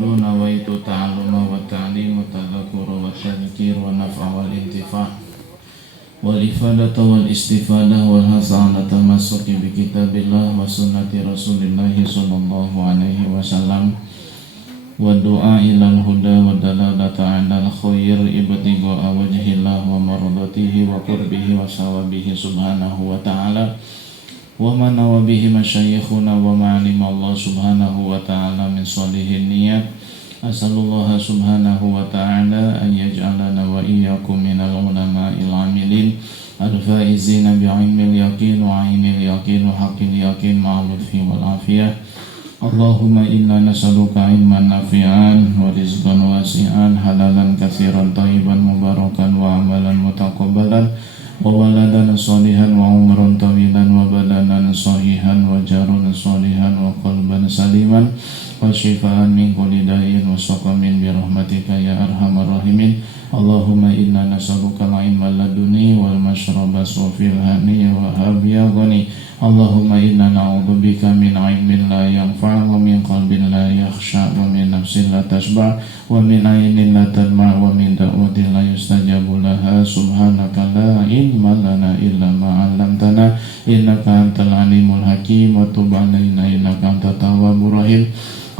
ba'du nawaitu ta'alluma wa ta'lim wa tadhakura wa tadhkir wa naf'a wal intifa' wal ifadata wal istifadah wal hasanata masuki bi kitabillah wa sunnati rasulillahi sallallahu alaihi wasallam wa du'a ilal huda wa dalalata ala khair ibtigha'a wajhillah wa maradatihi wa qurbihi wa sawabihi subhanahu wa ta'ala wa man nawa bihi masyayikhuna wa ma'alim Allah subhanahu wa ta'ala min salihin niyat. Asallallahu subhanahu wa ta'ala an yaj'alana wa iyyakum minal ulama'il amilin al-faizina bi'ilmil yaqin wa 'ainil yaqin wa haqqil yaqin ma'lufi wal afiyah. Allahumma inna nas'aluka ilman nafi'an wa rizqan wasi'an halalan katsiran thayyiban mubarakan wa amalan mutaqabbalan wa waladan salihan wa umran tawilan wa badanan sahihan wa jaran salihan wa qalban saliman wa shifaan min kulli da'in wa saqamin bi rahmatika ya arhamar rahimin. Allahumma inna nas'aluka al-ilma laduni wal mashraba safil hani wa habiya ghani. Allahumma inna na'udzubika min 'ilmin la yanfa' wa min qalbin la yakhsha wa min nafsin la tashba' wa min 'ainin la tadma' wa min da'watin la yustajabu laha. Subhanaka la ilma lana illa ma 'allamtana innaka antal alimul hakim wa tub 'alaina innaka antat tawwabur rahim.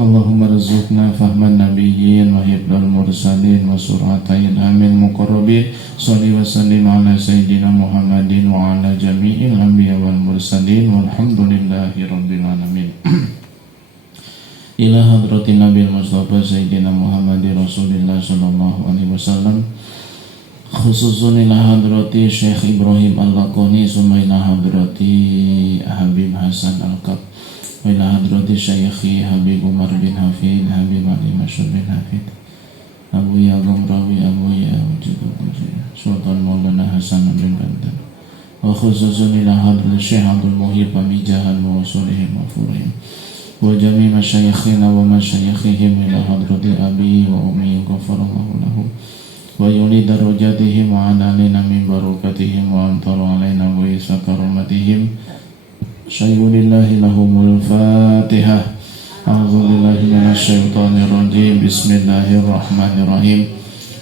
Allahumma rizqna fahman nabiyyin wa hibdal mursalin wa suratayn amil muqarrabin. Salli wa sallim ala sayyidina Muhammadin wa ala jami'il anbiya wal mursalin walhamdulillahi rabbil alamin. Ila hadratin nabil mustafa sayyidina Muhammadin rasulillah sallallahu alaihi wasallam, khususun ila hadrati Syekh Ibrahim Al-Laqani summa ila hadrati Habib Hasan Al-Qab wa ila hadrati Syekhi Habib Umar bin Hafid Habib Ali Masyur bin Hafid Abu Ya Gomrawi Abu Ya Wujudul Sultan Maulana Hasan bin Bantan wa khususun ila hadrati Syekh Abdul Muhib Pamijahan wa wasulihim wa furihim wa jami' masyayikhina wa masyayikhihim ila hadrati Abi wa Ummi ghafarallahu lahu wa yuli darajatihim wa adalina min barakatihim wa antara alaina wa isa karumatihim. Syai'ulillahi lahumul fatihah. A'udzubillahi minasyaitonir rajim. Bismillahirrahmanirrahim.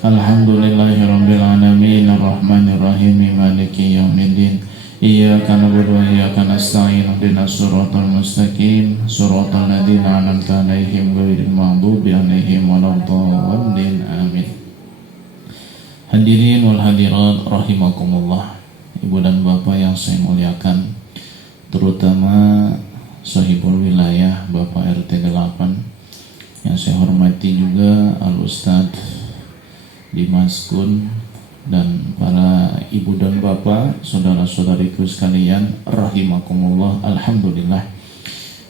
Alhamdulillahi rabbil alamin arrahmanir rahim maliki yaumiddin. Iyyaka na'budu wa iyyaka nasta'in ihdinas siratal mustaqim siratal ladzina an'amta 'alaihim ghairil maghdubi 'alaihim waladdallin. Amin. Hadirin wal hadirat rahimakumullah. Ibu dan bapak yang saya muliakan, terutama sahibul wilayah Bapak RT 8 yang saya hormati juga Al-Ustadz Dimas Kun dan para ibu dan bapak, saudara-saudariku sekalian rahimakumullah. Alhamdulillah,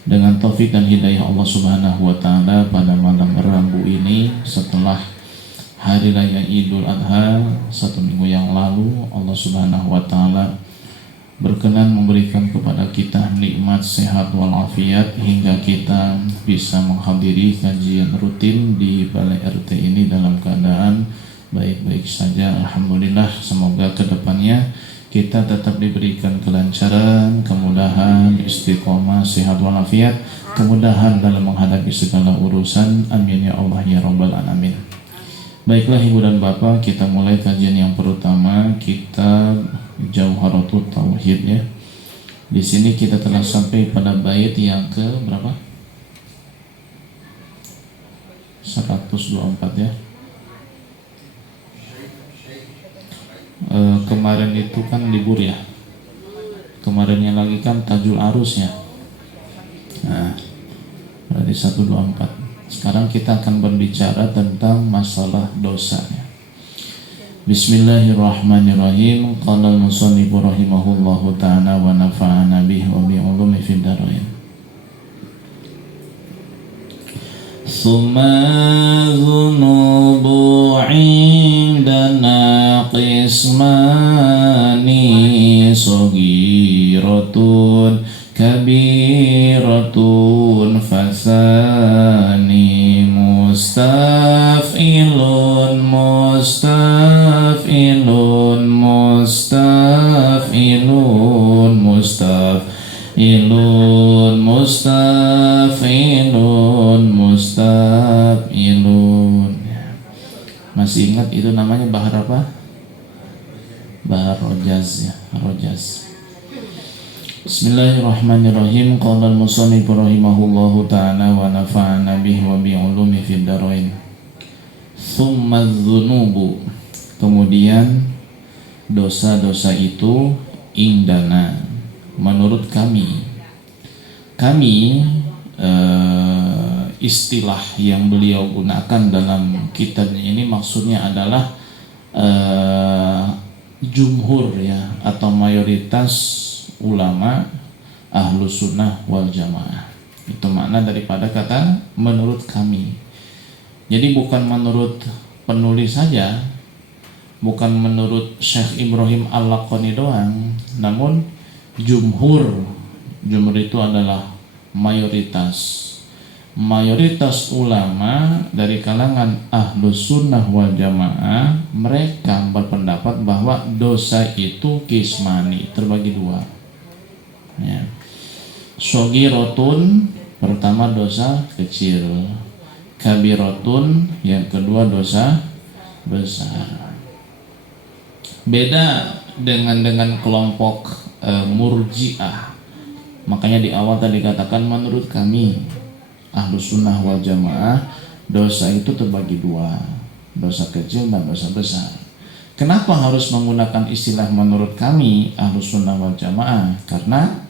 dengan taufik dan hidayah Allah subhanahu wa ta'ala, pada malam Rabu ini setelah Hari Raya Idul Adha 1 minggu yang lalu, Allah subhanahu wa ta'ala berkenan memberikan kepada kita nikmat sehat walafiat hingga kita bisa menghadiri kajian rutin di Balai RT ini dalam keadaan baik-baik saja. Alhamdulillah, semoga kedepannya kita tetap diberikan kelancaran, kemudahan, istiqomah, sehat walafiat, kemudahan dalam menghadapi segala urusan. Amin ya Allah ya Rabbal alamin. Baiklah ibu dan bapak, kita mulai kajian yang pertama, kitab Jauharatul Tauhid ya. Di sini kita telah sampai pada bait yang ke berapa? 124 ya. Kemarin itu kan libur ya. Kemarinnya lagi kan Tajul Arus ya. Nah, berarti 124. Sekarang kita akan berbicara tentang masalah dosa ya. Bismillahirrahmanirrahim. Qala al-musannif rahimahullahu ta'ala wa nafa'ana bihi wa bi'ulumi fid dharain. Summa dhunubu 'indana qismani saghiratun kabiratun fasani mustaf'ilun mustaf'ilun mustaf'ilun mustaf'ilun mustaf'ilun mustaf'ilun masih ingat itu namanya bahar apa? Bahar Rojaz ya, Rojaz. Bismillahirrahmanirrahim. Qala al-musannif rahimahullahu ta'ala wa nafa'ana bihi wa bi ulumi fid dharain. Tsumma dzunubu. Kemudian dosa-dosa itu indana menurut kami. Istilah yang beliau gunakan dalam kitabnya ini maksudnya adalah jumhur ya, atau mayoritas ulama ahlus sunnah wal jamaah. Itu makna daripada kata menurut kami. Jadi bukan menurut penulis saja, bukan menurut Syekh Ibrahim Al-Laqani doang, namun jumhur itu adalah mayoritas ulama dari kalangan ahlus sunnah wal jamaah. Mereka berpendapat bahwa dosa itu kismani, terbagi dua ya. Shogirotun, pertama dosa kecil, kabirotun, yang kedua dosa besar. Beda dengan kelompok murji'ah. Makanya di awal tadi katakan menurut kami ahlus sunnah wal jamaah dosa itu terbagi dua, dosa kecil dan dosa besar. Kenapa harus menggunakan istilah menurut kami ahlus sunnah wal jamaah? Karena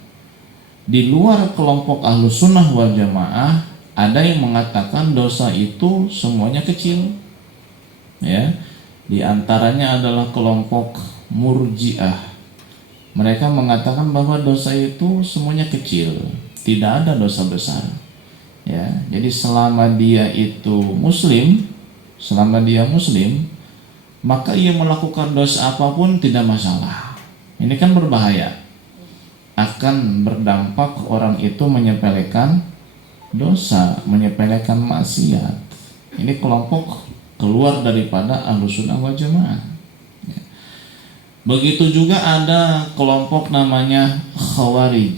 di luar kelompok ahlus sunnah wal jamaah ada yang mengatakan dosa itu semuanya kecil ya. Di antaranya adalah kelompok murji'ah. Mereka mengatakan bahwa dosa itu semuanya kecil, tidak ada dosa besar ya. Jadi selama dia muslim, maka ia melakukan dosa apapun tidak masalah. Ini kan berbahaya, akan berdampak orang itu menyepelekan dosa, menyepelekan maksiat. Ini kelompok keluar daripada ahlus sunnah wal jamaah. Begitu juga ada kelompok namanya khawarij,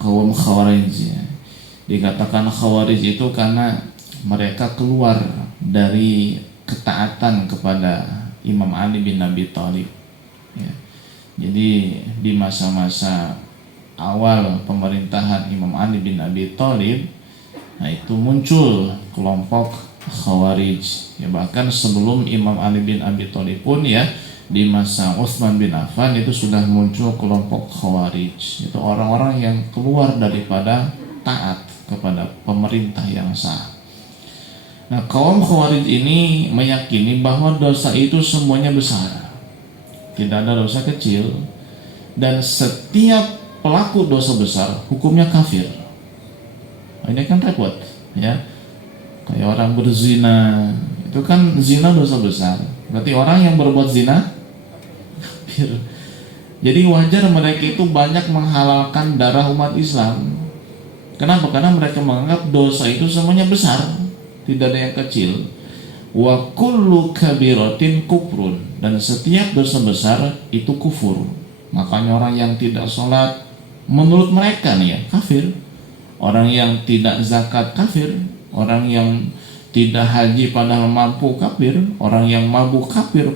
kaum khawarij ya. Dikatakan khawarij itu karena mereka keluar dari ketaatan kepada Imam Ali bin Abi Thalib ya. Jadi di masa-masa awal pemerintahan Imam Ali bin Abi Thalib, nah itu muncul kelompok khawarij ya. Bahkan sebelum Imam Ali bin Abi Thalib pun ya, di masa Utsman bin Affan itu sudah muncul kelompok khawarij. Itu orang-orang yang keluar daripada taat kepada pemerintah yang sah. Nah, kaum khawarij ini meyakini bahwa dosa itu semuanya besar, tidak ada dosa kecil, dan setiap pelaku dosa besar hukumnya kafir. Nah, ini kan repot ya. Kayak orang berzina, itu kan zina dosa besar, berarti orang yang berbuat zina kafir. Jadi wajar mereka itu banyak menghalalkan darah umat Islam. Kenapa? Karena mereka menganggap dosa itu semuanya besar, tidak ada yang kecil. Wa kullu kabiratin kufrun, dan setiap dosa besar itu kufur. Makanya orang yang tidak sholat menurut mereka nih ya kafir. Orang yang tidak zakat kafir. Orang yang tidak haji padahal mampu kafir. Orang yang mabuk kafir.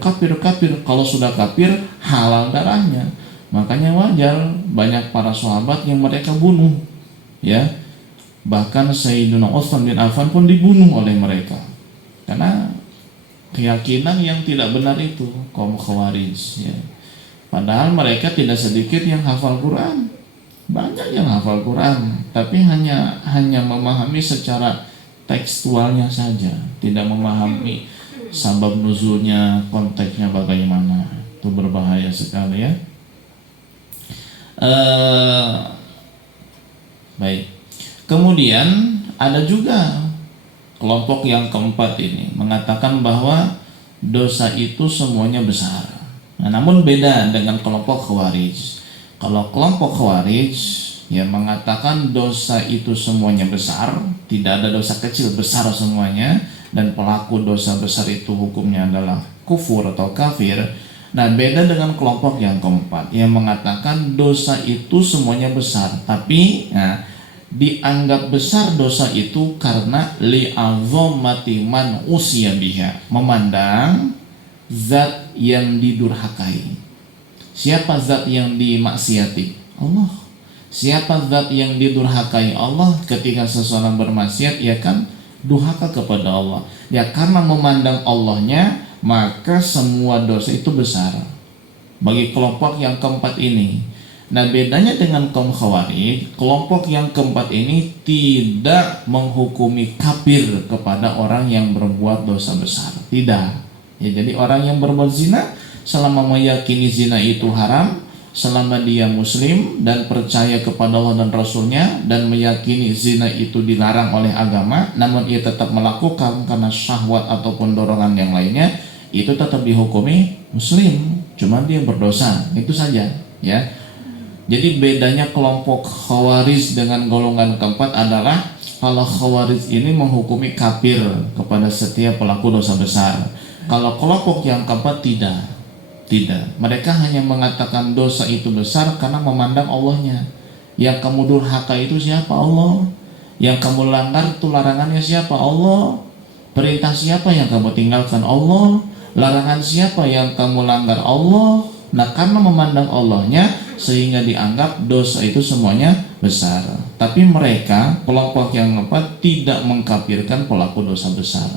Kalau sudah kafir halal darahnya. Makanya wajar banyak para sahabat yang mereka bunuh ya. Bahkan Sayyidina Utsman bin Affan pun dibunuh oleh mereka karena keyakinan yang tidak benar itu, kaum khawarij ya. Padahal mereka tidak sedikit yang hafal Quran, banyak yang hafal Quran, tapi hanya memahami secara tekstualnya saja, tidak memahami sabab nuzulnya, konteksnya bagaimana. Itu berbahaya sekali ya. Baik. Kemudian ada juga kelompok yang keempat ini mengatakan bahwa dosa itu semuanya besar. Nah, namun beda dengan kelompok khawarij. Kalau kelompok khawarij yang mengatakan dosa itu semuanya besar, tidak ada dosa kecil, besar semuanya, dan pelaku dosa besar itu hukumnya adalah kufur atau kafir. Nah, beda dengan kelompok yang keempat yang mengatakan dosa itu semuanya besar, tapi dianggap besar dosa itu karena li'azzamati man usya biha, memandang zat yang didurhakai. Siapa zat yang dimaksiati? Allah. Siapa zat yang didurhakai? Allah. Ketika seseorang bermaksiat, ia kan durhaka kepada Allah. Ya karena memandang Allahnya, maka semua dosa itu besar. Bagi kelompok yang keempat ini. Nah, bedanya dengan kaum Khawarij, kelompok yang keempat ini tidak menghukumi kafir kepada orang yang berbuat dosa besar. Tidak. Ya, jadi orang yang berbuat zina, selama meyakini zina itu haram, selama dia muslim dan percaya kepada Allah dan Rasulnya, dan meyakini zina itu dilarang oleh agama, namun ia tetap melakukan karena syahwat ataupun dorongan yang lainnya, itu tetap dihukumi muslim, cuma dia berdosa, itu saja. Ya, jadi bedanya kelompok Khawarij dengan golongan keempat adalah kalau Khawarij ini menghukumi kafir kepada setiap pelaku dosa besar. Kalau kelompok yang keempat tidak. Mereka hanya mengatakan dosa itu besar karena memandang Allahnya. Yang kamu durhaka itu siapa? Allah. Yang kamu langgar itu larangannya siapa? Allah. Perintah siapa yang kamu tinggalkan? Allah. Larangan siapa yang kamu langgar? Allah. Nah, karena memandang Allahnya sehingga dianggap dosa itu semuanya besar. Tapi mereka, kelompok yang keempat, tidak mengkafirkan pelaku dosa besar.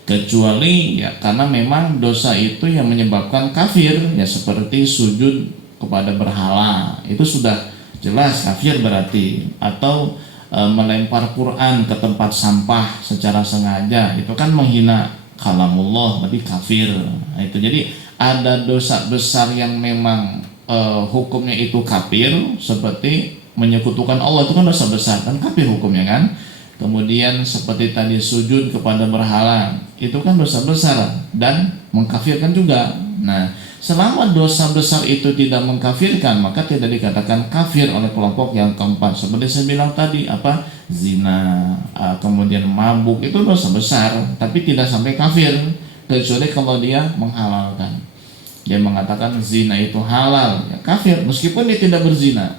Kecuali ya karena memang dosa itu yang menyebabkan kafir, ya seperti sujud kepada berhala, itu sudah jelas kafir berarti. Atau melempar Quran ke tempat sampah secara sengaja, itu kan menghina kalamullah, berarti kafir. Nah, itu jadi ada dosa besar yang memang hukumnya itu kafir, seperti menyekutukan Allah, itu kan dosa besar, kan kafir hukumnya kan. Kemudian seperti tadi sujud kepada berhala, itu kan dosa besar dan mengkafirkan juga. Nah, selama dosa besar itu tidak mengkafirkan, maka tidak dikatakan kafir oleh kelompok yang keempat. Seperti saya bilang tadi, zina, kemudian mabuk, itu dosa besar, tapi tidak sampai kafir, kecuali kalau dia menghalalkan. Dia mengatakan zina itu halal, ya kafir meskipun dia tidak berzina.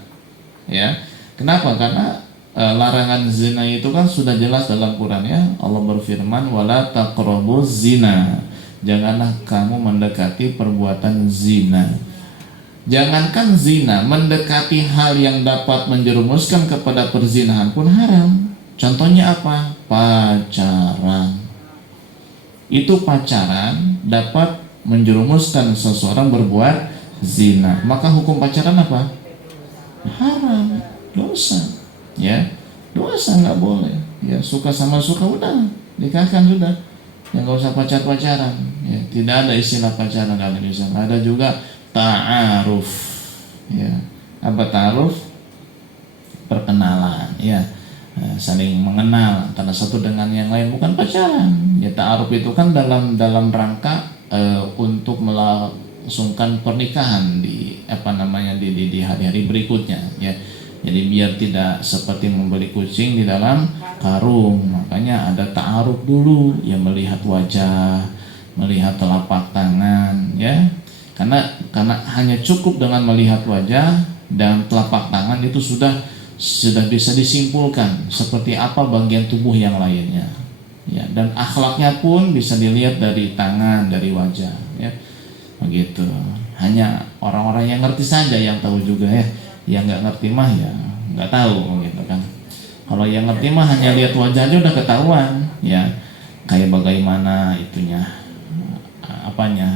Ya, kenapa? Karena larangan zina itu kan sudah jelas dalam Quran, ya. Allah berfirman, wala taqrabuz zina, janganlah kamu mendekati perbuatan zina. Jangankan zina, mendekati hal yang dapat menjerumuskan kepada perzinahan pun haram. Contohnya apa? Pacaran. Itu pacaran dapat menjerumuskan seseorang berbuat zina. Maka hukum pacaran apa? Haram, dosa. Ya, dosa, nggak boleh. Ya, suka sama suka udah nikahkan sudah, ya nggak usah pacaran. Ya, tidak ada istilah pacaran dalam Islam. Ada juga ta'aruf. Ya, apa ta'aruf? Perkenalan. Ya, saling mengenal antara satu dengan yang lain, bukan pacaran. Ya, ta'aruf itu kan dalam rangka untuk melangsungkan pernikahan di di hari-hari berikutnya. Ya. Jadi biar tidak seperti membeli kucing di dalam karung, makanya ada ta'aruf dulu, ya melihat wajah, melihat telapak tangan, ya. Karena hanya cukup dengan melihat wajah dan telapak tangan itu sudah bisa disimpulkan seperti apa bagian tubuh yang lainnya. Ya, dan akhlaknya pun bisa dilihat dari tangan, dari wajah, ya. Begitu. Hanya orang-orang yang ngerti saja yang tahu juga, ya. Yang nggak ngerti mah ya nggak tahu gitu kan. Kalau yang ngerti mah hanya lihat wajahnya udah ketahuan, ya kayak bagaimana itunya,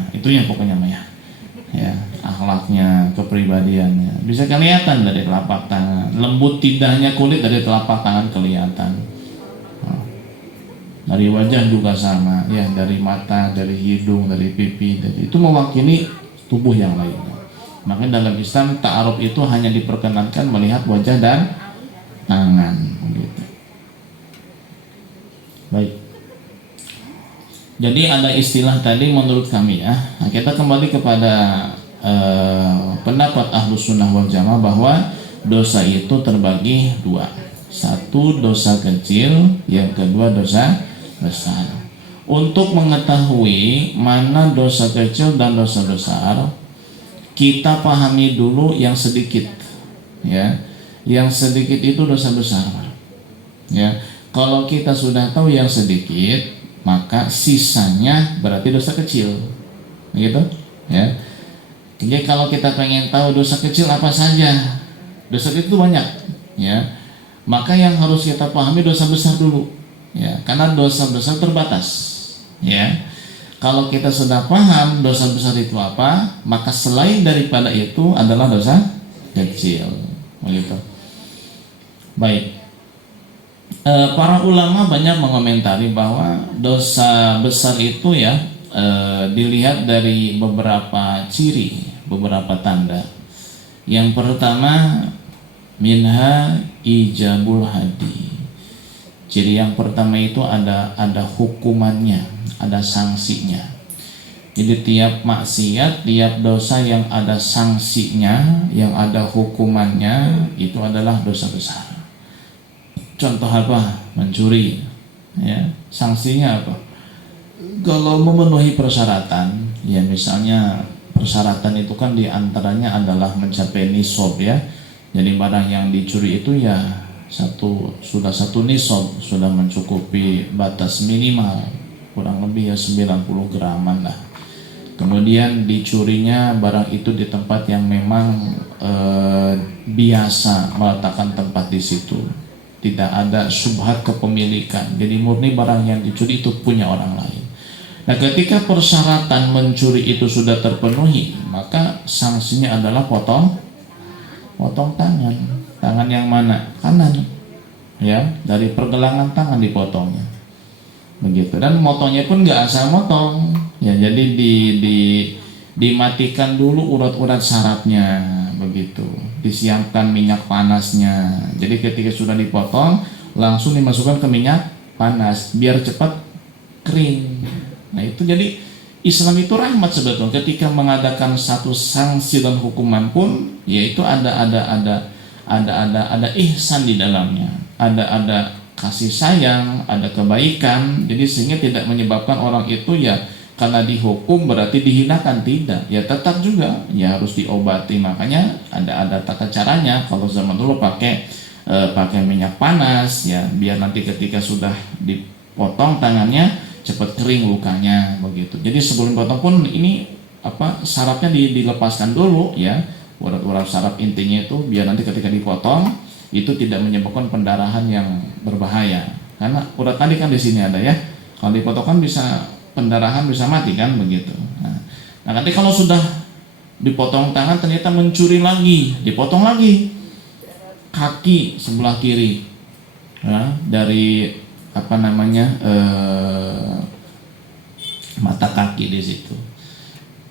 itunya pokoknya mah ya akhlaknya, kepribadiannya bisa kelihatan dari telapak tangan. Lembut tindahnya kulit dari telapak tangan kelihatan. Dari wajah juga sama, ya dari mata, dari hidung, dari pipi, itu mewakili tubuh yang lainnya. Makanya dalam Islam ta'aruf itu hanya diperkenankan melihat wajah dan tangan, gitu. Baik. Jadi ada istilah tadi menurut kami, ya. Nah, kita kembali kepada pendapat Ahlus Sunnah wal Jamaah bahwa dosa itu terbagi dua. Satu dosa kecil, yang kedua dosa besar. Untuk mengetahui mana dosa kecil dan dosa besar, kita pahami dulu yang sedikit, ya. Yang sedikit itu dosa besar. Ya, kalau kita sudah tahu yang sedikit, maka sisanya berarti dosa kecil, gitu. Ya. Jadi kalau kita pengen tahu dosa kecil apa saja, dosa kecil itu banyak, ya. Maka yang harus kita pahami dosa besar dulu, ya, karena dosa besar terbatas, ya. Kalau kita sudah paham dosa besar itu apa, maka selain daripada itu adalah dosa kecil, begitu. Baik. Para ulama banyak mengomentari bahwa dosa besar itu ya dilihat dari beberapa ciri, beberapa tanda. Yang pertama, minha ijabul hadi. Ciri yang pertama itu ada hukumannya, ada sanksinya. Jadi tiap maksiat, tiap dosa yang ada sanksinya, yang ada hukumannya, itu adalah dosa besar. Contoh apa? Mencuri, ya. Sanksinya apa? Kalau memenuhi persyaratan, ya misalnya persyaratan itu kan diantaranya adalah mencapai nisab, ya. Jadi barang yang dicuri itu ya sudah satu nisab, sudah mencukupi batas minimal, kurang lebih ya 90 graman lah. Kemudian dicurinya barang itu di tempat yang memang biasa meletakkan tempat di situ. Tidak ada syubhat kepemilikan. Jadi murni barang yang dicuri itu punya orang lain. Nah, ketika persyaratan mencuri itu sudah terpenuhi, maka sanksinya adalah potong tangan. Tangan yang mana? Kanan. Ya, dari pergelangan tangan dipotongnya. Begitu. Dan motongnya pun nggak asal motong. Ya, jadi dimatikan dulu urat-urat sarafnya, begitu. Disiapkan minyak panasnya. Jadi ketika sudah dipotong, langsung dimasukkan ke minyak panas biar cepat kering. Nah, itu jadi Islam itu rahmat sebetulnya. Ketika mengadakan satu sanksi dan hukuman pun, yaitu ada ihsan di dalamnya. Ada kasih sayang, ada kebaikan. Jadi sehingga tidak menyebabkan orang itu ya karena dihukum berarti dihinakan, tidak, ya tetap juga ya harus diobati. Makanya ada tata caranya. Kalau zaman dulu pakai minyak panas, ya biar nanti ketika sudah dipotong tangannya cepat kering lukanya, begitu. Jadi sebelum potong pun ini sarafnya dilepaskan dulu, ya urat-urat saraf intinya itu biar nanti ketika dipotong itu tidak menyebabkan pendarahan yang berbahaya. Karena urat tadi kan di sini ada, ya, kalau dipotong kan bisa pendarahan, bisa mati kan, begitu. Nah nanti kalau sudah dipotong tangan ternyata mencuri lagi, dipotong lagi kaki sebelah kiri, ya, dari mata kaki di situ.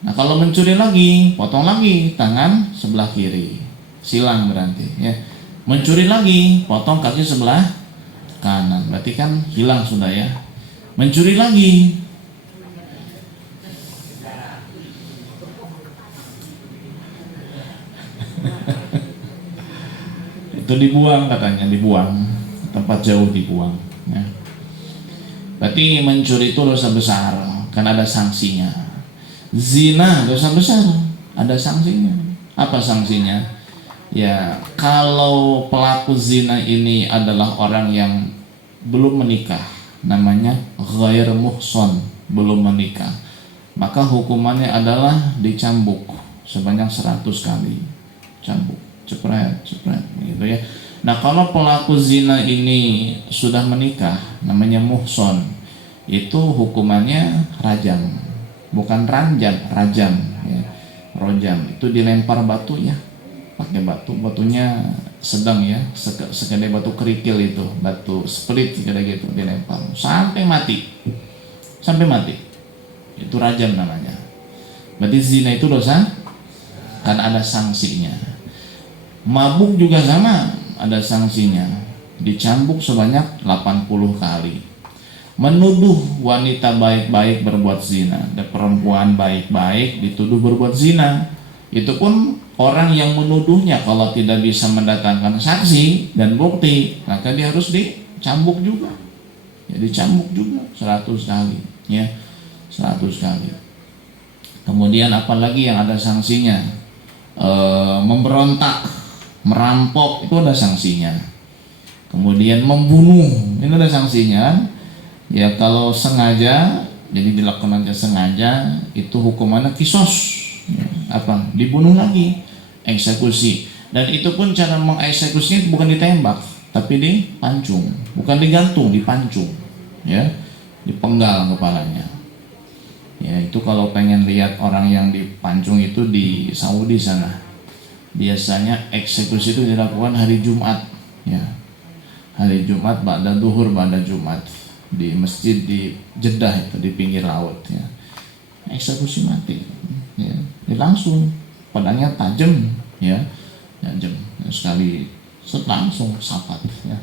Nah kalau mencuri lagi, potong lagi tangan sebelah kiri, silang berarti, ya. Mencuri lagi, potong kaki sebelah kanan, berarti kan hilang sudah, ya. Mencuri lagi, itu dibuang, katanya dibuang, tempat jauh dibuang, ya. Berarti mencuri itu dosa besar, kan ada sanksinya. Zina dosa besar, ada sanksinya. Apa sanksinya? Ya kalau pelaku zina ini adalah orang yang belum menikah, namanya ghair muhson, belum menikah, maka hukumannya adalah dicambuk sebanyak 100 kali, cambuk, cepret gitu, ya. Nah kalau pelaku zina ini sudah menikah, namanya muhson, itu hukumannya rajam, bukan ranjam, rajam, ya. Rojam itu dilempar batu, ya, pakai batunya sedang, ya, segede batu kerikil itu, batu split kayak gitu, dilempar sampai mati, itu rajam namanya. Berarti zina itu dosa karena ada sanksinya. Mabuk juga sama, ada sanksinya, dicambuk sebanyak 80 kali. Menuduh wanita baik-baik berbuat zina, dan perempuan baik-baik dituduh berbuat zina, itu pun orang yang menuduhnya kalau tidak bisa mendatangkan saksi dan bukti, maka dia harus dicambuk juga, ya, dicambuk juga 100 kali, ya, 100 kali. Kemudian apalagi yang ada sanksinya, memberontak, merampok, itu ada sanksinya. kemudian membunuh, ini ada sanksinya. Ya kalau sengaja, jadi dilakukan sengaja, itu hukumannya kisos, ya, apa? Dibunuh lagi, eksekusi. Dan itu pun cara mengeksekusinya bukan ditembak, tapi dipancung, bukan digantung, dipancung, ya, dipenggal kepalanya. Ya itu kalau pengen lihat orang yang dipancung itu di Saudi sana, biasanya eksekusi itu dilakukan hari Jumat, ya, hari Jumat, ba'da duhur, ba'da Jumat, di masjid di Jeddah itu di pinggir laut, ya. Eksekusi mati, ya, langsung pedangnya tajam, ya, tajam, sekali langsung sapat, ya.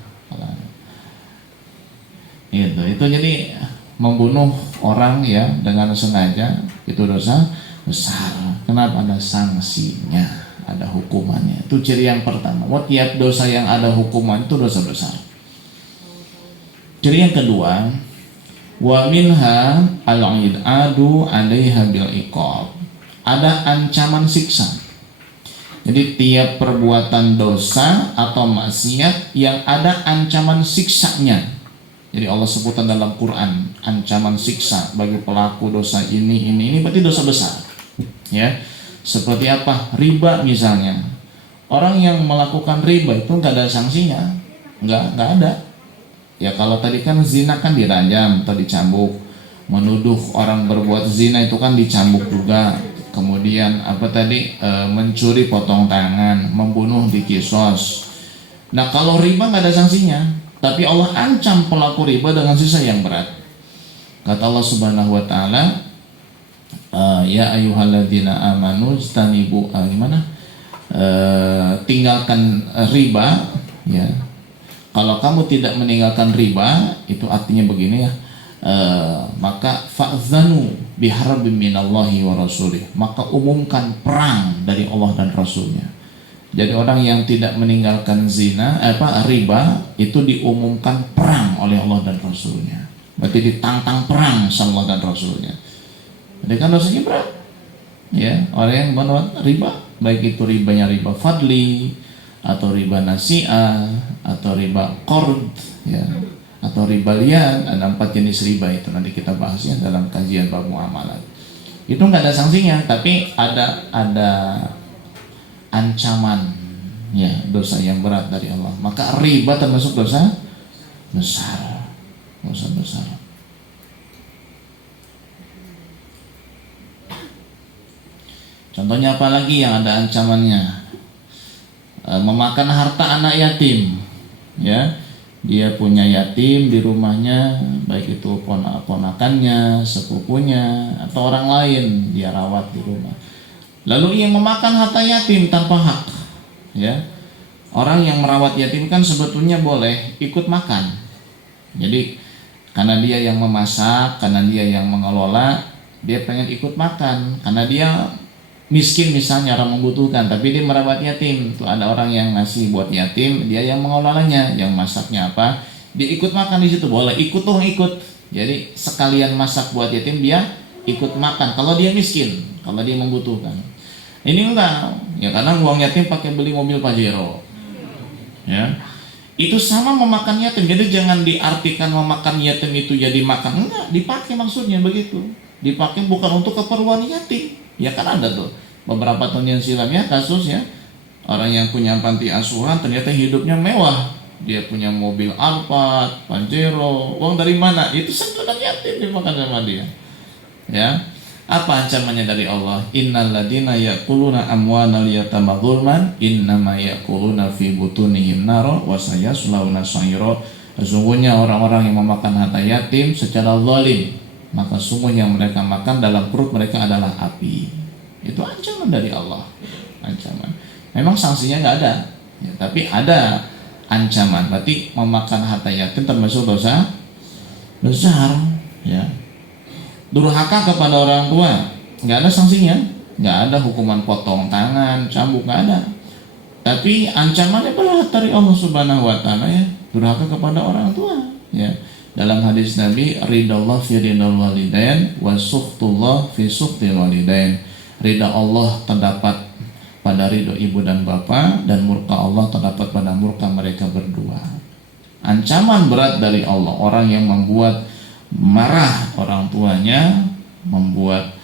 Itu jadi membunuh orang, ya, dengan sengaja itu dosa besar. Kenapa? Ada sanksinya, ada hukumannya. Itu ciri yang pertama. Tiap dosa yang ada hukuman itu dosa besar. Ciri yang kedua, wa minha al-id'adu 'alaiha bil iqab. Ada ancaman siksa. Jadi tiap perbuatan dosa atau maksiat yang ada ancaman siksanya. Jadi Allah sebutkan dalam Quran ancaman siksa bagi pelaku dosa ini berarti dosa besar. Ya. Seperti apa? Riba misalnya. Orang yang melakukan riba itu nggak ada sanksinya, nggak ada. Ya kalau tadi kan zina kan dirajam atau dicambuk, menuduh orang berbuat zina itu kan dicambuk juga. Kemudian mencuri potong tangan, membunuh dikisos. Nah kalau riba nggak ada sanksinya, tapi Allah ancam pelaku riba dengan sisa yang berat. Kata Allah Subhanahu Wa Taala, ya ayyuhalladzina amanu istanibu tinggalkan riba, ya. Kalau kamu tidak meninggalkan riba, itu artinya begini, ya, maka fa'zanu biharbin minallahi wa rasulih, maka umumkan perang dari Allah dan Rasulnya. Jadi orang yang tidak meninggalkan riba itu diumumkan perang oleh Allah dan Rasulnya. Berarti ditantang perang sama Allah dan Rasulnya. Jadi kan dosanya berat, ya. Orang yang menuat riba, baik itu ribanya riba fadli atau riba nasi'ah atau riba qard, ya, atau riba lian, ada 4 jenis riba itu nanti kita bahasnya dalam kajian bab muamalat. Itu nggak ada sanksinya, tapi ada ancaman, ya, dosa yang berat dari Allah. Maka riba termasuk dosa besar, dosa besar. Contohnya apa lagi yang ada ancamannya? Memakan harta anak yatim, ya. Dia punya yatim di rumahnya, baik itu ponakannya, sepupunya, atau orang lain dia rawat di rumah. Lalu ia memakan harta yatim tanpa hak, ya. Orang yang merawat yatim kan sebetulnya boleh ikut makan. Jadi karena dia yang memasak, karena dia yang mengelola, dia pengen ikut makan. Karena dia miskin misalnya, orang membutuhkan, tapi dia merawat yatim. Itu ada orang yang ngasih buat yatim, dia yang mengelolanya, yang masaknya apa, dia ikut makan di situ, boleh ikut. Jadi sekalian masak buat yatim, dia ikut makan. Kalau dia miskin, kalau dia membutuhkan. Ini enggak, ya karena uang yatim pakai beli mobil Pajero, ya. Itu sama memakan yatim. Jadi jangan diartikan memakan yatim itu jadi makan, enggak, dipakai maksudnya begitu. Dipakai bukan untuk keperluan yatim. Ya kan ada tuh beberapa tahun yang silam, ya, kasusnya orang yang punya panti asuhan ternyata hidupnya mewah, dia punya mobil Alphard, Pajero, uang dari mana? Itu santunan yatim dimakan sama dia, ya. Apa ancamannya dari Allah? Innal ladzina ya'kuluna amwanal yatama dzulman innama ya'kuluna fi butunihim nara wa sayaslawna sa'ira. Sesungguhnya orang-orang yang memakan harta yatim secara zalim, maka sungguhnya yang mereka makan dalam perut mereka adalah api. Itu ancaman dari Allah, ancaman. Memang sanksinya nggak ada, ya, tapi ada ancaman. Berarti memakan harta yatim termasuk dosa besar, ya. Durhaka kepada orang tua nggak ada sanksinya, nggak ada hukuman potong tangan, cambuk, nggak ada. Tapi ancamannya berat dari Allah Subhanahu Wa Taala, ya. Durhaka kepada orang tua, ya. Dalam hadis Nabi, ridallah fi ridal walidain wa sukhtullah fi sukhtil walidain. Ridha Allah terdapat pada ridho ibu dan bapa, dan murka Allah terdapat pada murka mereka berdua. Ancaman berat dari Allah. Orang yang membuat marah orang tuanya, membuat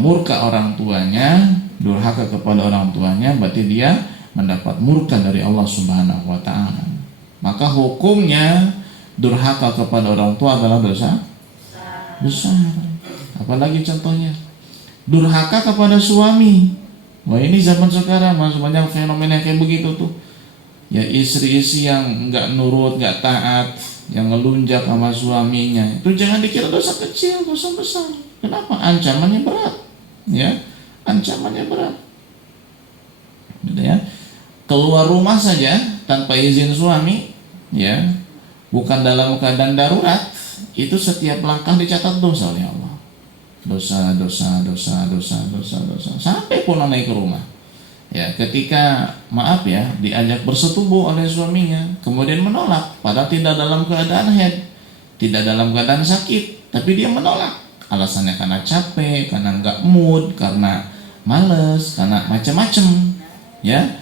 murka orang tuanya, durhaka kepada orang tuanya, berarti dia mendapat murka dari Allah Subhanahu wa taala. Maka hukumnya durhaka kepada orang tua adalah dosa besar. Apalagi contohnya durhaka kepada suami. Wah, ini zaman sekarang masih banyak fenomena kayak begitu tuh. Ya, istri-istri yang nggak nurut, nggak taat, yang ngelunjak sama suaminya, itu jangan dikira dosa kecil, dosa besar. Kenapa? Ancamannya berat, ya, ancamannya berat. Gitu ya. Keluar rumah saja tanpa izin suami, ya, bukan dalam keadaan darurat, itu setiap langkah dicatat dosa oleh Allah. Dosa sampai pulang naik ke rumah. Ya, ketika maaf ya diajak bersetubuh oleh suaminya, kemudian menolak, padahal tidak dalam keadaan haid, tidak dalam keadaan sakit, tapi dia menolak. Alasannya karena capek, karena nggak mood, karena males, karena macam-macam. Ya,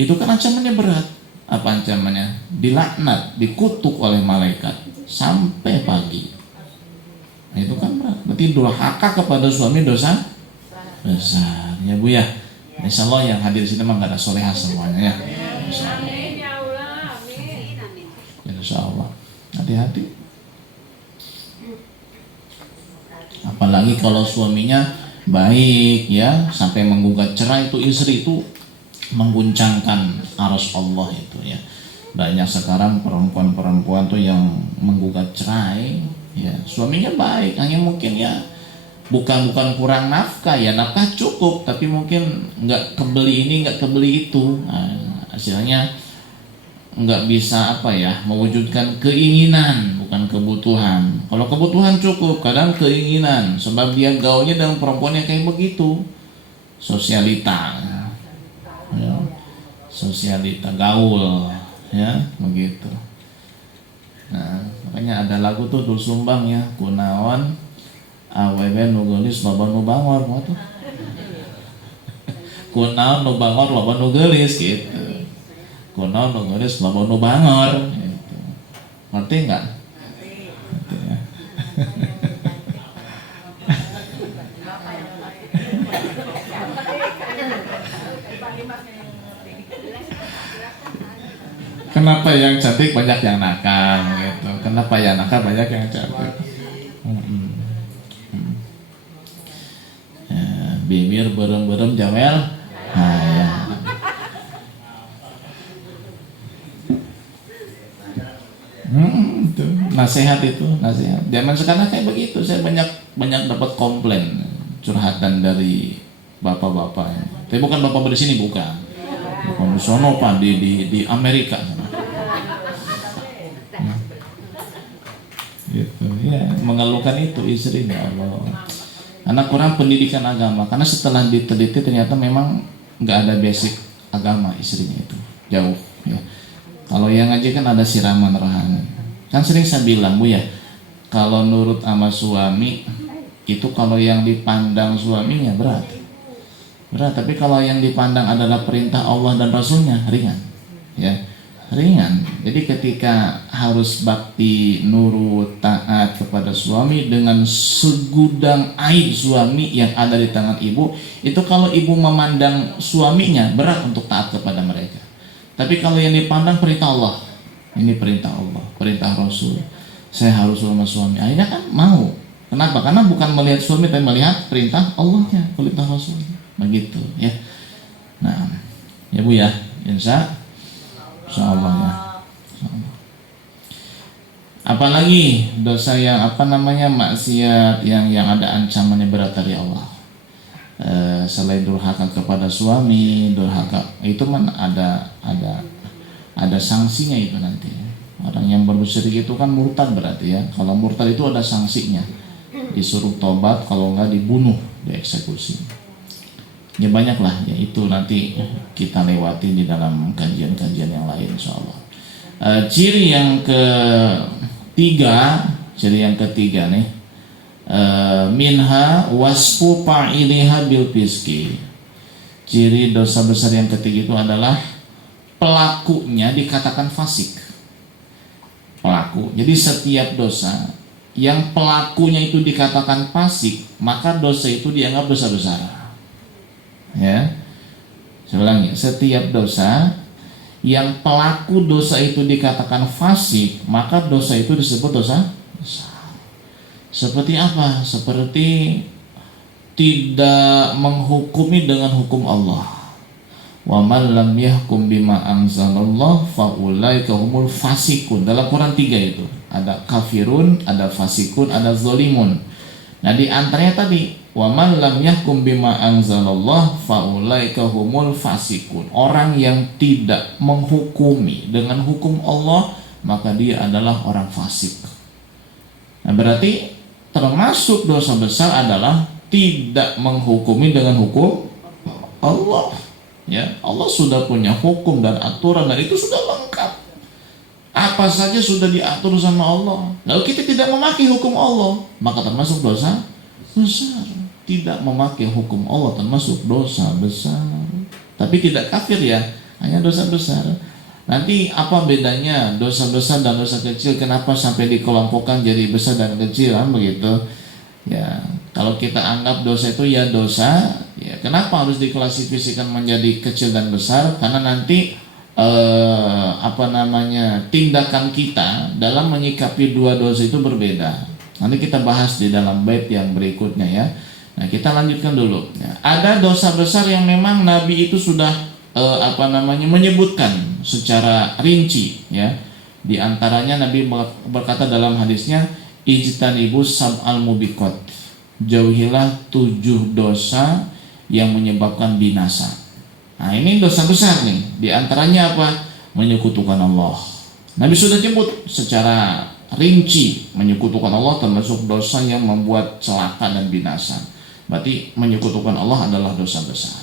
itu kan ancamannya berat. Apa ancamannya? Dilaknat, dikutuk oleh malaikat sampai pagi. Nah, itu kan berat. Berarti durhaka kepada suami dosa besar. Ya Bu ya. Insya Allah yang hadir di sini mah nggak ada solehah semuanya ya. Insya Allah. Hati-hati. Apalagi kalau suaminya baik ya, sampai menggugat cerai, itu istri itu mengguncangkan arsy Allah itu ya. Banyak sekarang perempuan-perempuan tuh yang menggugat cerai, ya suaminya baik, hanya mungkin ya bukan kurang nafkah, ya nafkah cukup, tapi mungkin nggak kebeli ini, nggak kebeli itu. Nah, hasilnya nggak bisa mewujudkan keinginan, bukan kebutuhan. Kalau kebutuhan cukup, kadang keinginan, sebab dia gaulnya dengan perempuan yang kayak begitu, sosialita, ya, sosialita gaul, ya begitu. Nah, makanya ada lagu tuh Dul Sumbang ya, kunaon awewe nu geulis loba nu bangor moh tuh. Kunaon nu bangor loba nu geulis gitu. Kunaon nu geulis loba nu bangor gitu. Ngerti enggak? Ngerti ya. Kenapa yang cantik banyak yang nakal gitu? Kenapa yang nakal banyak yang cantik? Bibir berem-berem jawel hayang. Itu nasihat itu, nasihat. Zaman sekarang kayak begitu. Saya banyak dapat komplain, curhatan dari bapak-bapak. Tapi bukan bapak di sini, bukan di sono Pak, di Amerika. Gitu. Ya, mengeluhkan itu istrinya, Allah. Anak kurang pendidikan agama, karena setelah diteliti ternyata memang nggak ada basic agama istrinya itu, jauh ya. Kalau yang ngaji kan ada siraman rohani. Kan sering saya bilang Bu ya, kalau nurut sama suami itu kalau yang dipandang suaminya berat, tapi kalau yang dipandang adalah perintah Allah dan Rasulnya ringan, ya ringan. Jadi ketika harus bakti, nurut, taat kepada suami dengan segudang aib suami yang ada di tangan ibu, itu kalau ibu memandang suaminya berat untuk taat kepada mereka. Tapi kalau yang dipandang perintah Allah, ini perintah Allah, perintah Rasul, saya harus sama suami, akhirnya kan mau. Kenapa? Karena bukan melihat suami, tapi melihat perintah Allahnya, perintah Rasulnya, begitu ya. Nah, ya Bu ya, insya Allah ya. Apalagi dosa yang maksiat yang ada ancamannya berat dari Allah. Selain durhaka kepada suami, durhaka itu ada sanksinya itu nanti. Orang yang bermusyrik itu kan murtad berarti ya. Kalau murtad itu ada sanksinya, disuruh tobat, kalau enggak dibunuh, dieksekusi. Ya banyak lah, ya itu nanti kita lewati di dalam kajian-kajian yang lain insyaallah. Ciri yang ketiga nih, minha wasfu fa'iliha bil fiski. Ciri dosa besar yang ketiga itu adalah pelakunya dikatakan fasik. pelaku. Jadi setiap dosa yang pelakunya itu dikatakan fasik, maka dosa itu dianggap dosa besar. Ya, saya ulangi, setiap dosa yang pelaku dosa itu dikatakan fasik, maka dosa itu disebut dosa besar. Seperti apa? Seperti tidak menghukumi dengan hukum Allah. Wa man lam yahkum bima anzalallah faulaika humul fasikun. Dalam Quran 3 itu ada kafirun, ada fasikun, ada zalimun. Nah di antaranya tadi wa man lam yahkum bima anzalallah faulaika humul fasikun. Orang yang tidak menghukumi dengan hukum Allah, maka dia adalah orang fasik. Nah berarti termasuk dosa besar adalah tidak menghukumi dengan hukum Allah. Ya, Allah sudah punya hukum dan aturan dan itu sudah lengkap. Apa saja sudah diatur sama Allah. Lalu kita tidak memakai hukum Allah, maka termasuk dosa besar. Tidak memakai hukum Allah termasuk dosa besar. Tapi tidak kafir ya, hanya dosa besar. Nanti apa bedanya dosa besar dan dosa kecil? Kenapa sampai dikelompokkan jadi besar dan kecil kan begitu? Ya, kalau kita anggap dosa itu ya dosa, ya kenapa harus diklasifikasikan menjadi kecil dan besar? Karena nanti tindakan kita dalam menyikapi dua dosa itu berbeda. Nanti kita bahas di dalam bait yang berikutnya ya. Nah, kita lanjutkan dulu. Ya, ada dosa besar yang memang Nabi itu sudah menyebutkan secara rinci ya. Di antaranya Nabi berkata dalam hadisnya, ijtanibus sab'al mubiqat. Jauhilah 7 dosa yang menyebabkan binasa. Nah, ini dosa besar nih. Di antaranya apa? Menyekutukan Allah. Nabi sudah nyebut secara rinci menyekutukan Allah termasuk dosa yang membuat celaka dan binasa. Berarti menyekutukan Allah adalah dosa besar.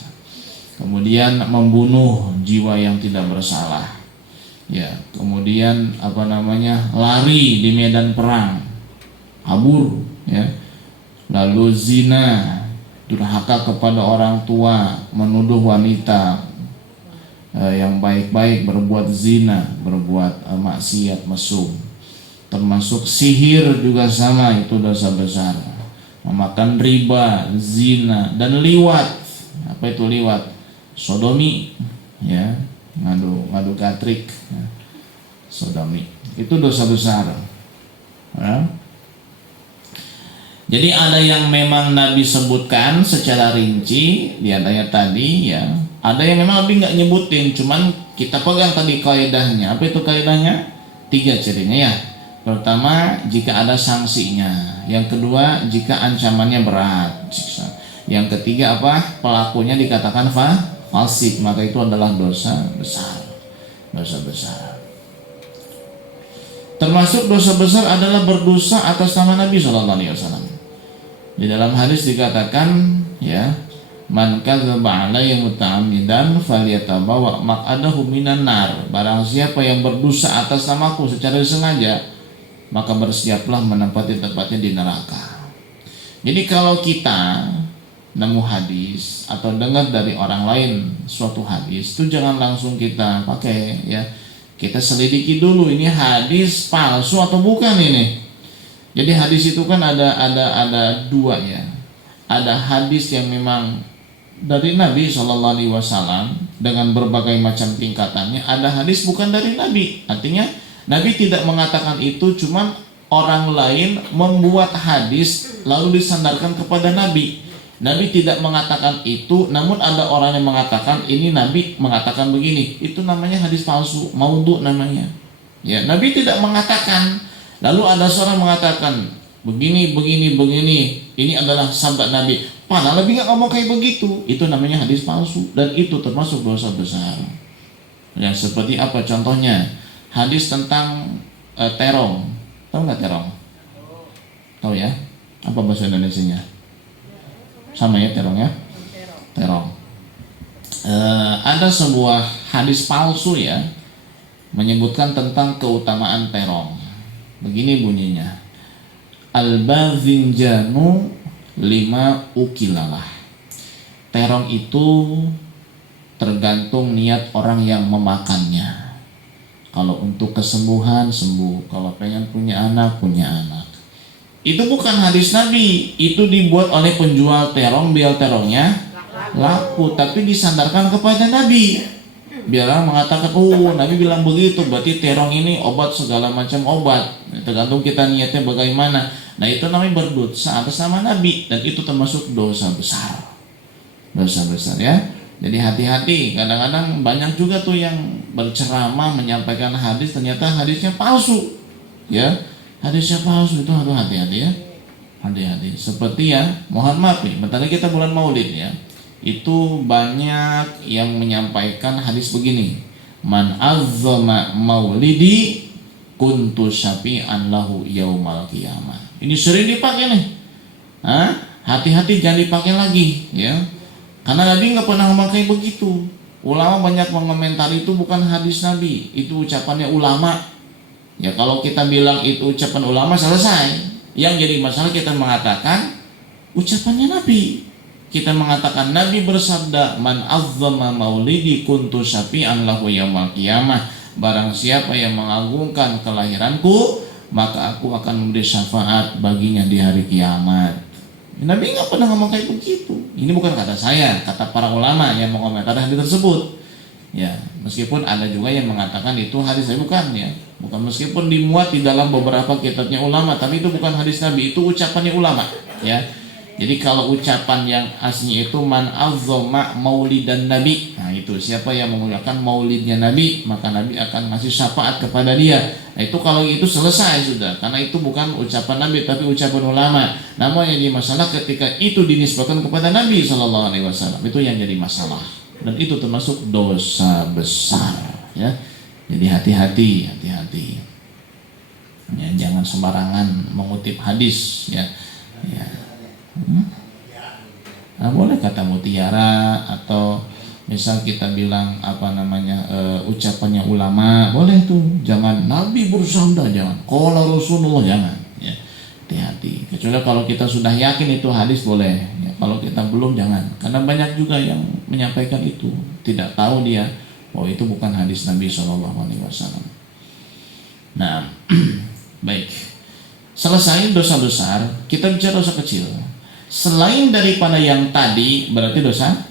Kemudian membunuh jiwa yang tidak bersalah. Ya, kemudian lari di medan perang, kabur, ya. Lalu zina, durhaka kepada orang tua, menuduh wanita yang baik-baik berbuat zina, berbuat maksiat mesum. Termasuk sihir juga sama, itu dosa besar. Memakan riba, zina, dan liwat. Apa itu liwat? Sodomi, ya, ngadu gatrik, ya. Sodomi itu dosa besar. Ya. Jadi ada yang memang Nabi sebutkan secara rinci, di antaranya tadi ya. Ada yang memang Nabi nggak nyebutin, cuman kita pegang tadi kaidahnya. Apa itu kaidahnya? 3 cirinya ya. Pertama, jika ada sanksinya. Yang kedua, jika ancamannya berat. Yang ketiga apa? Pelakunya dikatakan fasik, maka itu adalah dosa besar. Dosa besar. Termasuk dosa besar adalah berdosa atas nama Nabi SAW. Di dalam hadis dikatakan ya, man kadzdzaba alayya muta'ammidan falyatabawa maq'adahu minan nar. Barang siapa yang berdosa atas namaku secara sengaja, maka bersiaplah menempati tempatnya di neraka. Jadi kalau kita nemu hadis atau dengar dari orang lain suatu hadis, itu jangan langsung kita pakai ya. Kita selidiki dulu ini hadis palsu atau bukan ini. Jadi hadis itu kan ada 2 ya. Ada hadis yang memang dari Nabi SAW dengan berbagai macam tingkatannya. Ada hadis bukan dari Nabi. Artinya Nabi tidak mengatakan itu, cuman orang lain membuat hadis lalu disandarkan kepada Nabi. Nabi tidak mengatakan itu, namun ada orang yang mengatakan ini Nabi mengatakan begini. Itu namanya hadis palsu, maudhu namanya. Ya, Nabi tidak mengatakan. Lalu ada seorang mengatakan begini, ini adalah sabda Nabi. Padahal Nabi nggak ngomong kayak begitu. Itu namanya hadis palsu dan itu termasuk dosa besar. Ya, seperti apa contohnya? Hadis tentang terong. Tahu nggak terong? Tahu ya? Apa bahasa Indonesianya? Sama ya terong ya? Terong. Ada sebuah hadis palsu ya, menyebutkan tentang keutamaan terong. Begini bunyinya, al-bazinjanu 5 ukilalah. Terong itu tergantung niat orang yang memakannya. Kalau untuk kesembuhan, sembuh. Kalau pengen punya anak, punya anak. Itu bukan hadis Nabi. Itu dibuat oleh penjual terong biar terongnya laku. Tapi disandarkan kepada Nabi. Biar orang mengatakan, oh Nabi bilang begitu, berarti terong ini obat segala macam obat. Tergantung kita niatnya bagaimana. Nah itu namanya berdosa atas nama Nabi. Dan itu termasuk dosa besar. Dosa besar ya. Jadi hati-hati, kadang-kadang banyak juga tuh yang berceramah menyampaikan hadis, ternyata hadisnya palsu. Ya, hadisnya palsu, itu harus hati-hati ya. Hati-hati. Seperti ya, mohon maaf nih, bentar lagi kita bulan Maulid ya. Itu banyak yang menyampaikan hadis begini. Man azzama maulidi kuntu syafi'an lahu yaumal qiyamah. Ini sering dipakai nih. Hati-hati jangan dipakai lagi ya. Karena Nabi nggak pernah memakai begitu. Ulama banyak mengomentari itu bukan hadis Nabi, itu ucapannya ulama. Ya kalau kita bilang itu ucapan ulama selesai. Yang jadi masalah kita mengatakan ucapannya Nabi. Kita mengatakan Nabi bersabda, man azzama maulidi kuntu syafi'an lahu yaumal qiyamah. Barang siapa yang mengagungkan kelahiranku, maka aku akan memberi syafaat baginya di hari kiamat. Nabi nggak pernah ngomong kayak begitu. Ini bukan kata saya, kata para ulama yang mengomentari hadis tersebut. Ya, meskipun ada juga yang mengatakan itu hadis saya bukan ya, bukan meskipun dimuat di dalam beberapa kitabnya ulama, tapi itu bukan hadis Nabi, itu ucapannya ulama. Ya, jadi kalau ucapan yang aslinya itu man azzama maulidan Nabi, nah itu siapa yang memuliakan maulidnya Nabi, maka Nabi akan ngasih syafaat kepada dia. Nah itu kalau itu selesai sudah, karena itu bukan ucapan Nabi tapi ucapan ulama. Namun yang jadi masalah ketika itu dinisbahkan kepada Nabi SAW, itu yang jadi masalah. Dan itu termasuk dosa besar. Ya, jadi hati-hati. Ya, jangan sembarangan mengutip hadis. Ya. Nah, boleh kata mutiara atau misal kita bilang ucapannya ulama, boleh tuh. Jangan Nabi bersabda, jangan qala Rasulullah, jangan ya. Hati-hati. Kecuali kalau kita sudah yakin itu hadis boleh ya. Kalau kita belum jangan. Karena banyak juga yang menyampaikan itu tidak tahu dia bahwa itu bukan hadis Nabi SAW. Nah, baik. Selesai dosa besar, kita bicara dosa kecil. Selain daripada yang tadi berarti dosa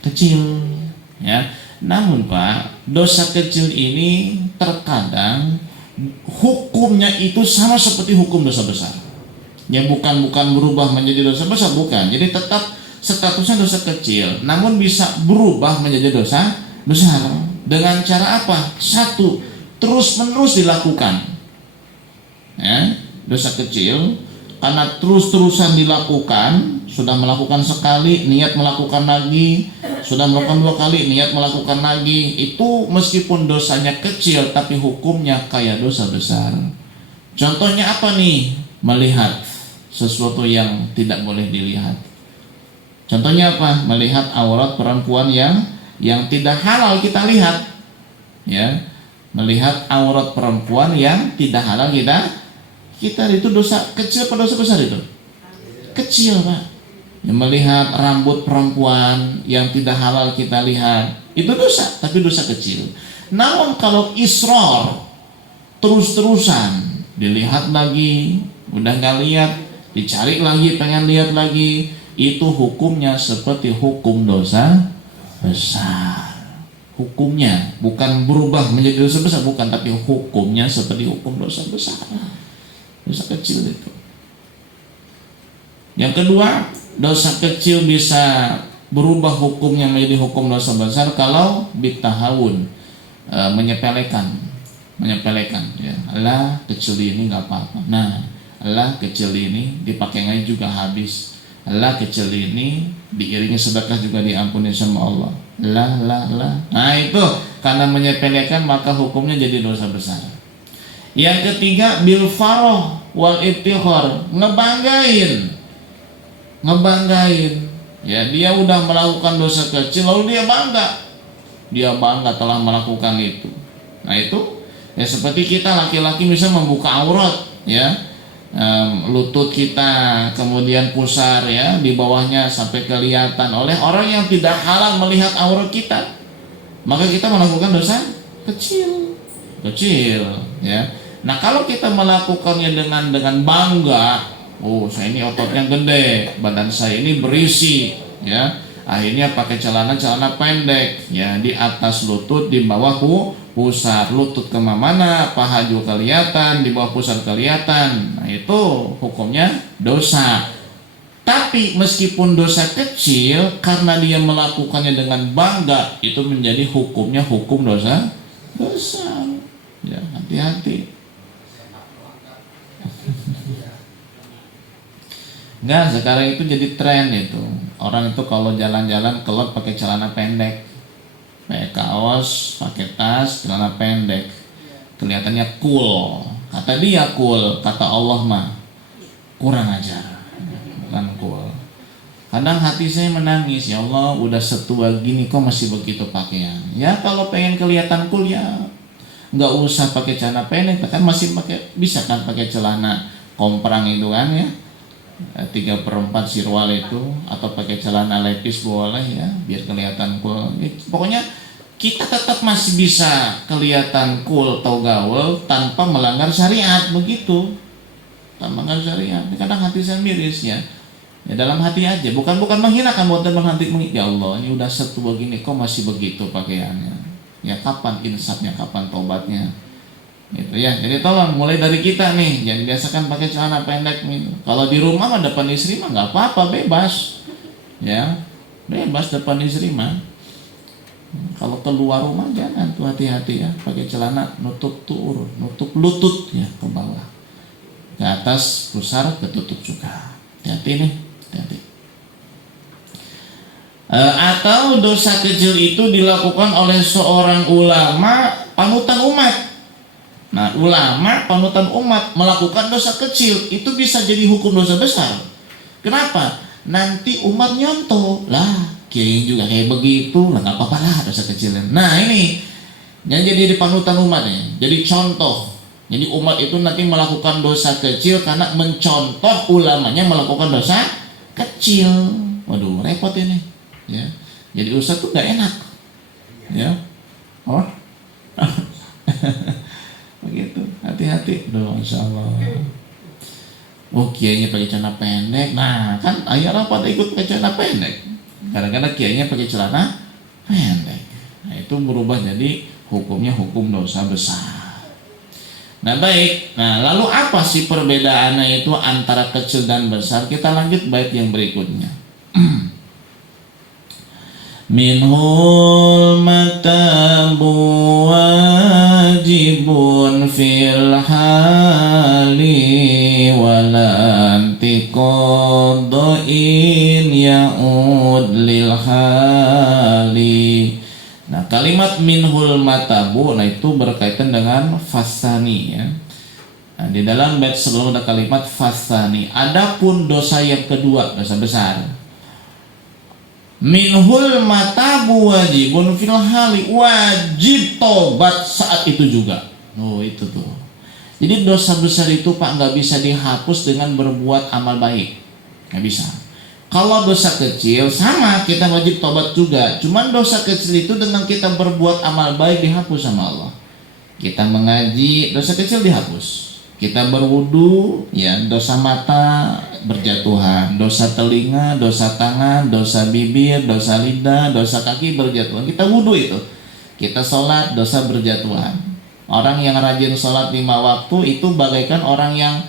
kecil ya. Namun Pak, dosa kecil ini terkadang hukumnya itu sama seperti hukum dosa besar. Ya bukan berubah menjadi dosa besar, bukan. Jadi tetap statusnya dosa kecil, namun bisa berubah menjadi dosa besar. Dengan cara apa? Satu, terus-menerus dilakukan. Ya, dosa kecil karena terus-terusan dilakukan, sudah melakukan sekali, niat melakukan lagi, sudah melakukan 2 kali, niat melakukan lagi, itu meskipun dosanya kecil, tapi hukumnya kayak dosa besar. Contohnya apa nih? Melihat sesuatu yang tidak boleh dilihat. Contohnya apa? Melihat aurat perempuan yang tidak halal kita lihat. Ya, melihat aurat perempuan yang tidak halal kita itu dosa kecil atau dosa besar itu? Kecil Pak. Yang melihat rambut perempuan yang tidak halal kita lihat, itu dosa, tapi dosa kecil. Namun kalau israr, terus-terusan dilihat lagi, udah nggak lihat, dicari lagi, pengen lihat lagi, itu hukumnya seperti hukum dosa besar. Hukumnya bukan berubah menjadi dosa besar, bukan, tapi hukumnya seperti hukum dosa besar. Dosa kecil itu. Yang kedua, dosa kecil bisa berubah hukumnya menjadi hukum dosa besar kalau bitahawun, menyepelekan ya. Allah kecil ini nggak apa-apa. Nah, Allah kecil ini dipakai ngaji juga habis. Allah kecil ini diiringi sedekah juga diampuni sama Allah. Lah. Nah itu karena menyepelekan maka hukumnya jadi dosa besar. Yang ketiga, bil faroh wal ibtikhar, ngebanggain. Ya, dia udah melakukan dosa kecil lalu dia bangga telah melakukan itu. Nah itu ya seperti kita laki-laki bisa membuka aurat ya, lutut kita kemudian pusar ya, di bawahnya sampai kelihatan oleh orang yang tidak halal melihat aurat kita, maka kita melakukan dosa kecil kecil, ya. Nah, kalau kita melakukannya dengan bangga, oh saya ini ototnya gede, badan saya ini berisi, ya. Akhirnya pakai celana pendek, ya, di atas lutut, di bawah pusar. Lutut kemana-mana, paha juga kelihatan, di bawah pusar kelihatan. Nah, itu hukumnya dosa. Tapi meskipun dosa kecil, karena dia melakukannya dengan bangga, itu menjadi hukumnya hukum dosa besar. Ya, hati-hati. Enggak, sekarang itu jadi tren itu. Orang itu kalau jalan-jalan kelot pakai celana pendek, pakai kaos, pakai tas, celana pendek. Kelihatannya cool. Kata dia cool, kata Allah mah kurang ajar. Bukan cool. Kadang hati saya menangis, ya Allah, udah setua gini kok masih begitu pakaian. Ya kalau pengen kelihatan cool ya nggak usah pakai celana pendek, kan masih bisa kan pakai celana komprang itu kan, ya. 3/4 sirwal itu, atau pakai celana lepis boleh, ya, biar kelihatan cool. Pokoknya kita tetap masih bisa kelihatan cool atau gaul tanpa melanggar syariat, begitu. Tanpa melanggar syariat. Kadang hati saya miris, ya. Ya dalam hati aja, bukan menghinakan, bukan hati, ya Allah, ini udah setua gini kok masih begitu pakaiannya. Ya kapan insafnya, kapan tobatnya? Gitu ya. Jadi tolong mulai dari kita nih, jangan biasakan pakai celana pendek gitu. Kalau di rumah mah depan istri mah nggak apa-apa, bebas, ya, bebas depan istri mah. Kalau keluar rumah jangan tuh, hati-hati ya, pakai celana nutup nutup lutut ya ke bawah, ke atas pusar ketutup juga. Hati-hati nih, hati-hati. Atau dosa kecil itu dilakukan oleh seorang ulama panutan umat. Nah, ulama panutan umat melakukan dosa kecil, itu bisa jadi hukum dosa besar. Kenapa? Nanti umat nyontoh lah, kiai juga kayak begitu, lah nggak apa-apa lah dosa kecil. Nah ini yang jadi di panutan umat ya, jadi contoh. Jadi umat itu nanti melakukan dosa kecil karena mencontoh ulamanya melakukan dosa kecil. Waduh, repot ini, ya. Jadi ustaz tuh nggak enak, ya. Oh. Begitu, hati-hati dong, insyaallah. Oh, kiainya pakai celana pendek. Nah, kan akhirnya pada ikut pakai celana pendek. Kadang-kadang kiainya pakai celana pendek. Nah, itu berubah jadi hukumnya hukum dosa besar. Nah, baik. Nah, lalu apa sih perbedaannya itu antara kecil dan besar? Kita lanjut bait yang berikutnya. Minhul matabu wajibun fil hali walanti qada'in ya'ud lil hali. Nah, kalimat minhul matabu, nah itu berkaitan dengan fasani, ya. Nah, di dalam bait sebelum ada kalimat fasani. Adapun dosa yang kedua, dosa besar. Minhul matabu wajibun fil hali, wajib tobat saat itu juga. Oh, itu tuh. Jadi dosa besar itu Pak nggak bisa dihapus dengan berbuat amal baik, nggak bisa. Kalau dosa kecil sama, kita wajib tobat juga. Cuman dosa kecil itu dengan kita berbuat amal baik dihapus sama Allah. Kita mengaji, dosa kecil dihapus. Kita berwudu, ya, dosa mata berjatuhan, dosa telinga, dosa tangan, dosa bibir, dosa lidah, dosa kaki berjatuhan. Kita wudu itu, kita sholat, dosa berjatuhan. Orang yang rajin sholat 5 waktu itu bagaikan orang yang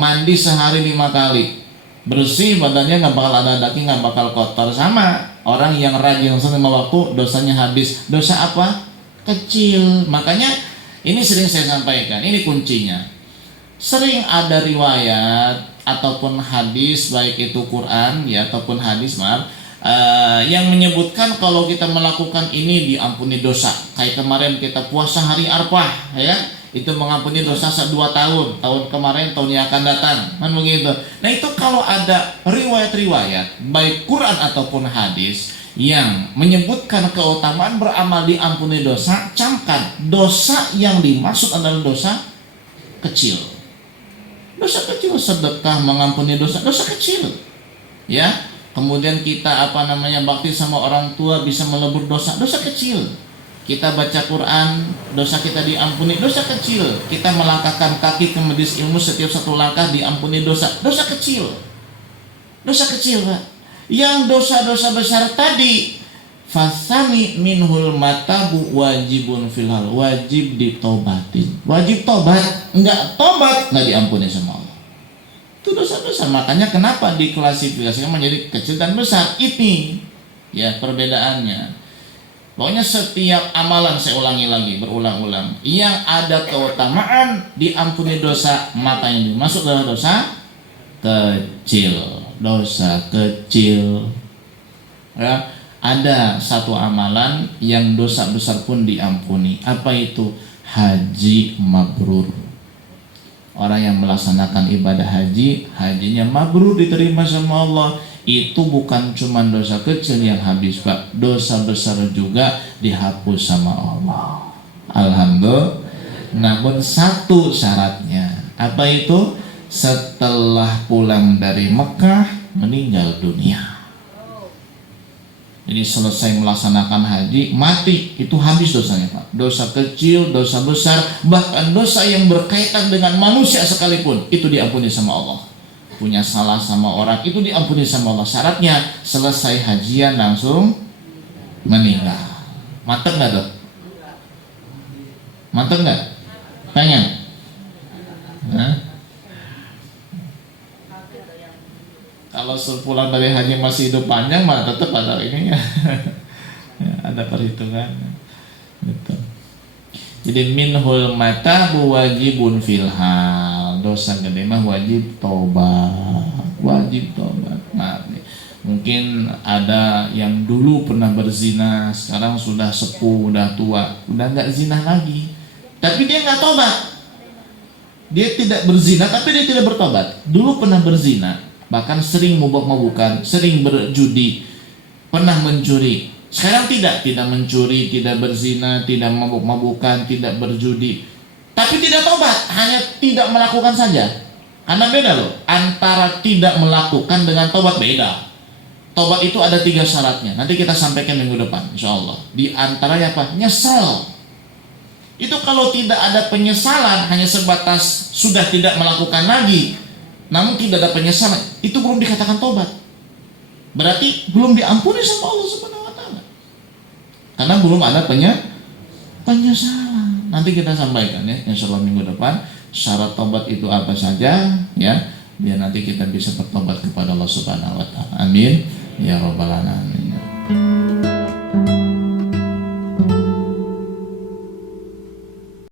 mandi sehari 5 kali. Bersih badannya, nggak bakal ada daging, nggak bakal kotor. Sama orang yang rajin sholat 5 waktu, dosanya habis. Dosa apa? Kecil. Makanya ini sering saya sampaikan, ini kuncinya. Sering ada riwayat ataupun hadis, baik itu Quran, ya, ataupun hadis, yang menyebutkan kalau kita melakukan ini diampuni dosa. Kayak kemarin kita puasa hari Arfah, ya, itu mengampuni dosa 2 tahun, tahun kemarin, tahun yang akan datang, kan begitu. Nah, itu kalau ada riwayat-riwayat baik Quran ataupun hadis yang menyebutkan keutamaan beramal diampuni dosa, camkan dosa yang dimaksud adalah dosa kecil. Dosa kecil, sedekah, mengampuni dosa kecil, ya. Kemudian kita bakti sama orang tua bisa melebur dosa kecil. Kita baca Quran, dosa kita diampuni, dosa kecil. Kita melangkahkan kaki ke majelis ilmu, setiap satu langkah diampuni dosa kecil. Dosa kecil, Pak. Yang dosa-dosa besar tadi, fasani minhul matabu wajibun filhal, wajib ditobatin. Wajib tobat, enggak tobat enggak diampuni sama Allah. Itu dosa besar. Makanya kenapa diklasifikasikan menjadi kecil dan besar? Ini ya perbedaannya. Pokoknya setiap amalan, saya ulangi lagi berulang-ulang, yang ada keutamaan diampuni dosa, maka yang dimasuk adalah dosa kecil. Dosa kecil. Ya, ada satu amalan yang dosa besar pun diampuni. Apa itu? Haji mabrur. Orang yang melaksanakan ibadah haji, hajinya mabrur, diterima sama Allah. Itu bukan cuma dosa kecil yang habis, Pak. Dosa besar juga dihapus sama Allah. Alhamdulillah. Namun satu syaratnya. Apa itu? Setelah pulang dari Mekah, meninggal dunia. Jadi selesai melaksanakan haji, mati, itu habis dosanya, Pak. Dosa kecil, dosa besar, bahkan dosa yang berkaitan dengan manusia sekalipun, itu diampuni sama Allah. Punya salah sama orang, itu diampuni sama Allah. Syaratnya selesai hajian langsung meninggal. Mantep nggak tuh? Mantep nggak? Pengen? Nah? Kalau sepulang dari haji masih hidup panjang, mah tetap ada ini ya. Ada perhitungan. Gitu. Jadi minhul matabu wajibun filhal. Dosa gede mah wajib tobat. Wajib tobat. Nah, mungkin ada yang dulu pernah berzina, sekarang sudah sepuh, udah tua, udah nggak zina lagi. Tapi dia nggak tobat. Dia tidak berzina, tapi dia tidak bertobat. Dulu pernah berzina, bahkan sering mabuk-mabukan, sering berjudi, pernah mencuri. Sekarang tidak mencuri, tidak berzina, tidak mabuk-mabukan, tidak berjudi, tapi tidak tobat, hanya tidak melakukan saja. Karena beda loh, antara tidak melakukan dengan tobat beda. Tobat itu ada 3 syaratnya. Nanti kita sampaikan minggu depan, insya Allah. Di antaranya apa? Nyesal. Itu kalau tidak ada penyesalan, hanya sebatas sudah tidak melakukan lagi, namun tidak ada penyesalan, itu belum dikatakan tobat. Berarti belum diampuni sama Allah Subhanahu wa taala. Karena belum ada penyesalan. Nanti kita sampaikan ya, insyaallah minggu depan syarat tobat itu apa saja ya, biar nanti kita bisa bertobat kepada Allah Subhanahu wa taala. Amin ya rabbal alamin.